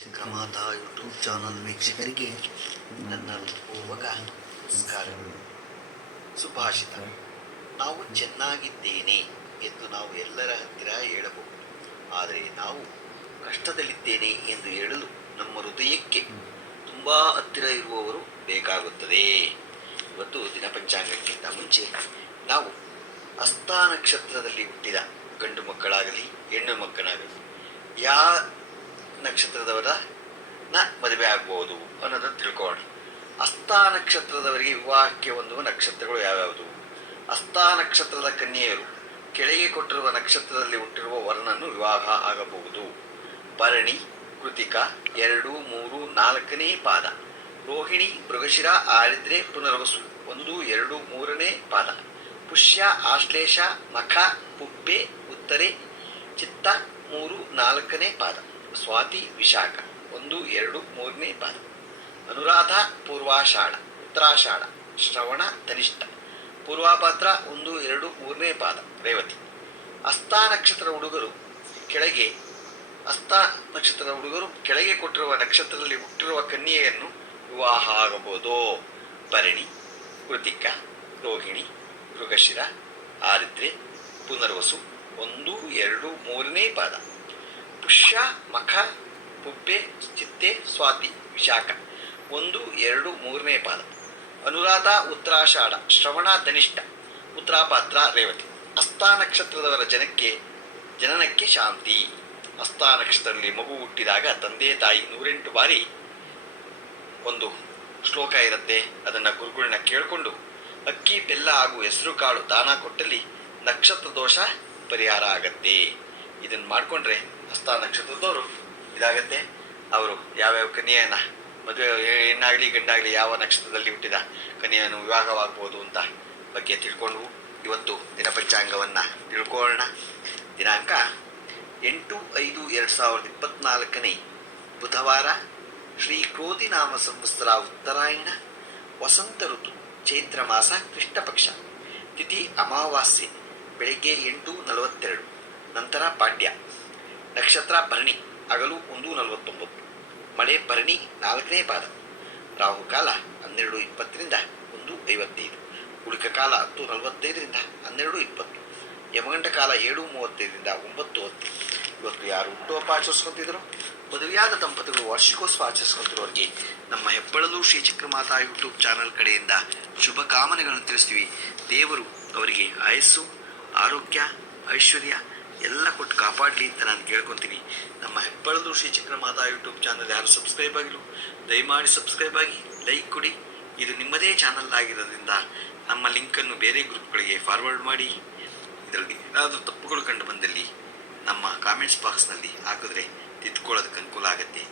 ಚಿತ್ರಮಾತಾ YouTube channel ವೀಕ್ಷಕರಿಗೆ ನನ್ನ ಪೂರ್ವಕ ನಮಸ್ಕಾರಗಳು. ಸುಭಾಷಿತ: ನಾವು ಚೆನ್ನಾಗಿದ್ದೇನೆ ಎಂದು ನಾವು ಎಲ್ಲರ ಹತ್ತಿರ ಹೇಳಬಹುದು, ಆದರೆ ನಾವು ಕಷ್ಟದಲ್ಲಿದ್ದೇನೆ ಎಂದು ಹೇಳಲು ನಮ್ಮ ಹೃದಯಕ್ಕೆ ತುಂಬ ಹತ್ತಿರ ಇರುವವರು ಬೇಕಾಗುತ್ತದೆ. ಇವತ್ತು ದಿನಪಂಚಾಂಗಕ್ಕಿಂತ ಮುಂಚೆ ನಾವು ಹಸ್ತ ನಕ್ಷತ್ರದಲ್ಲಿ ಹುಟ್ಟಿದ ಗಂಡು ಮಕ್ಕಳಾಗಲಿ ಹೆಣ್ಣು ಮಕ್ಕಳಾಗಲಿ ಯಾವ ನಕ್ಷತ್ರದವರ ಮದುವೆ ಆಗ್ಬೋದು ಅನ್ನೋದನ್ನು ತಿಳ್ಕೊಳ್ಳೋಣ. ಹಸ್ತ ನಕ್ಷತ್ರದವರಿಗೆ ವಿವಾಹಕ್ಕೆ ಹೊಂದುವ ನಕ್ಷತ್ರಗಳು ಯಾವ್ಯಾವುದು? ಹಸ್ತ ನಕ್ಷತ್ರದ ಕನ್ಯೆಯರು ಕೆಳಗೆ ಕೊಟ್ಟಿರುವ ನಕ್ಷತ್ರದಲ್ಲಿ ಹುಟ್ಟಿರುವ ವರನನ್ನು ವಿವಾಹ ಆಗಬಹುದು. ಭರಣಿ, ಕೃತಿಕ 2, 3, 4ನೇ ಪಾದ. ರೋಹಿಣಿ, ಮೃಗಶಿರ, ಆರಿದ್ರೆ, ಪುನರ್ವಸು 1, 2, 3ನೇ ಪಾದ. ಪುಷ್ಯ, ಆಶ್ಲೇಷ, ಮಖ, ಪುಬ್ಬೆ, ಉತ್ತರೆ, ಚಿತ್ತ 3, 4ನೇ ಪಾದ. ಸ್ವಾತಿ, ವಿಶಾಖ 1, 2, 3ನೇ ಪಾದ. ಅನುರಾಧ, ಪೂರ್ವಾಷಾಢ, ಉತ್ತರಾಷಾಢ, ಶ್ರವಣ, ಧನಿಷ್ಠ, ಪೂರ್ವಾಭಾದ್ರ 1, 2, 3ನೇ ಪಾದ. ರೇವತಿ. ಹಸ್ತ ನಕ್ಷತ್ರದ ಹುಡುಗರು ಕೆಳಗೆ ಕೊಟ್ಟಿರುವ ನಕ್ಷತ್ರದಲ್ಲಿ ಹುಟ್ಟಿರುವ ಕನ್ಯೆಯನ್ನು ವಿವಾಹ ಆಗಬಹುದು. ಭರಣಿ, ಕೃತಿಕ, ರೋಹಿಣಿ, ಮೃಗಶಿರ, ಆರಿದ್ರೆ, ಪುನರ್ವಸು 1, 2, 3ನೇ ಪಾದ. ಪುಷ್ಯ, ಮಖ, ಪುಬ್ಬೆ, ಚಿತ್ತೆ, ಸ್ವಾತಿ, ವಿಶಾಖ 1, 2, 3ನೇ ಪಾದ. ಅನುರಾಧ, ಉತ್ತರಾಷಾಢ, ಶ್ರವಣ, ಧನಿಷ್ಠ, ಉತ್ತರಾಭಾದ್ರ, ರೇವತಿ. ಹಸ್ತ ನಕ್ಷತ್ರದವರ ಜನನಕ್ಕೆ ಶಾಂತಿ. ಹಸ್ತ ನಕ್ಷತ್ರದಲ್ಲಿ ಮಗು ಹುಟ್ಟಿದಾಗ ತಂದೆ ತಾಯಿ 108 ಬಾರಿ ಒಂದು ಶ್ಲೋಕ ಇರುತ್ತೆ. ಅದನ್ನು ಗುರುಗಳನ್ನ ಕೇಳಿಕೊಂಡು ಅಕ್ಕಿ, ಬೆಲ್ಲ ಹಾಗೂ ಹೆಸರು ಕಾಳು ದಾನ ಕೊಟ್ಟಲ್ಲಿ ನಕ್ಷತ್ರ ದೋಷ ಪರಿಹಾರ ಆಗತ್ತೆ. ಇದನ್ನು ಮಾಡಿಕೊಂಡ್ರೆ ಹಸ್ತ ನಕ್ಷತ್ರದವರು ಇದಾಗತ್ತೆ. ಅವರು ಯಾವ್ಯಾವ ಕನ್ಯೆಯನ್ನ ಮದುವೆ, ಹೆಣ್ಣಾಗಲಿ ಗಂಡಾಗಲಿ ಯಾವ ನಕ್ಷತ್ರದಲ್ಲಿ ಹುಟ್ಟಿದ ಕನ್ಯೆಯನ್ನು ವಿವಾಹವಾಗ್ಬೋದು ಅಂತ ಬಗ್ಗೆ ತಿಳ್ಕೊಂಡು ಇವತ್ತು ದಿನಪಂಚಾಂಗವನ್ನು ತಿಳ್ಕೊಳ್ಳೋಣ. ದಿನಾಂಕ 8/5/2024 ಬುಧವಾರ, ಶ್ರೀ ಕ್ರೋಧಿ ನಾಮ ಸಂವತ್ಸರ, ಉತ್ತರಾಯಣ, ವಸಂತ ಋತು, ಚೈತ್ರ ಮಾಸ, ಕೃಷ್ಣ ಪಕ್ಷ. ತಿಥಿ ಅಮಾವಾಸ್ಯೆ, ಬೆಳಗ್ಗೆ 8:42, ನಂತರ ಪಾಡ್ಯ. ನಕ್ಷತ್ರ ಭರಣಿ, ಹಗಲು 1:49, ಮಳೆ ಭರಣಿ 4ನೇ ಪಾದ. ರಾಹುಕಾಲ 12:20ರಿಂದ 1:55, ಉಳಿಕ ಕಾಲ 10:45ರಿಂದ 12:20, ಯಮಗಂಟ ಕಾಲ 7:35ರಿಂದ 9:10. ಇವತ್ತು ಯಾರು ಹುಟ್ಟುಹಬ್ಬ ಆಚರಿಸ್ಕೊತಿದ್ರು, ಮದುವೆಯಾದ ದಂಪತಿಗಳು ವಾರ್ಷಿಕೋತ್ಸವ ಆಚರಿಸ್ಕೊತಿರೋರಿಗೆ ನಮ್ಮ ಹೆಬ್ಬಳಲು ಶ್ರೀ ಚಕ್ರಮಾತಾ ಯೂಟ್ಯೂಬ್ ಚಾನಲ್ ಕಡೆಯಿಂದ ಶುಭ ಕಾಮನೆಗಳನ್ನು ತಿಳಿಸ್ತೀವಿ. ದೇವರು ಅವರಿಗೆ ಆಯಸ್ಸು, ಆರೋಗ್ಯ, ಐಶ್ವರ್ಯ ಎಲ್ಲ ಕೊಟ್ಟು ಕಾಪಾಡಲಿ ಅಂತ ನಾನು ಕೇಳ್ಕೊತೀನಿ. ನಮ್ಮ ಹೆಬ್ಬಳಲು ಶ್ರೀ ಚಕ್ರಮಾತಾ ಯೂಟ್ಯೂಬ್ ಚಾನಲ್ ಯಾರು ಸಬ್ಸ್ಕ್ರೈಬ್ ಆಗಿಲ್ಲ, ದಯಮಾಡಿ ಸಬ್ಸ್ಕ್ರೈಬ್ ಆಗಿ ಲೈಕ್ ಕೊಡಿ. ಇದು ನಿಮ್ಮದೇ ಚಾನಲ್ ಆಗಿರೋದ್ರಿಂದ ನಮ್ಮ ಲಿಂಕನ್ನು ಬೇರೆ ಗ್ರೂಪ್ಗಳಿಗೆ ಫಾರ್ವರ್ಡ್ ಮಾಡಿ. ಇದರಲ್ಲಿ ಏನಾದರೂ ತಪ್ಪುಗಳು ಕಂಡು ಬಂದಲ್ಲಿ ನಮ್ಮ ಕಾಮೆಂಟ್ಸ್ ಬಾಕ್ಸ್ನಲ್ಲಿ ಹಾಕಿದ್ರೆ ತಿದ್ದುಕೊಳ್ಳೋದಕ್ಕೆ ಅನುಕೂಲ ಆಗುತ್ತೆ.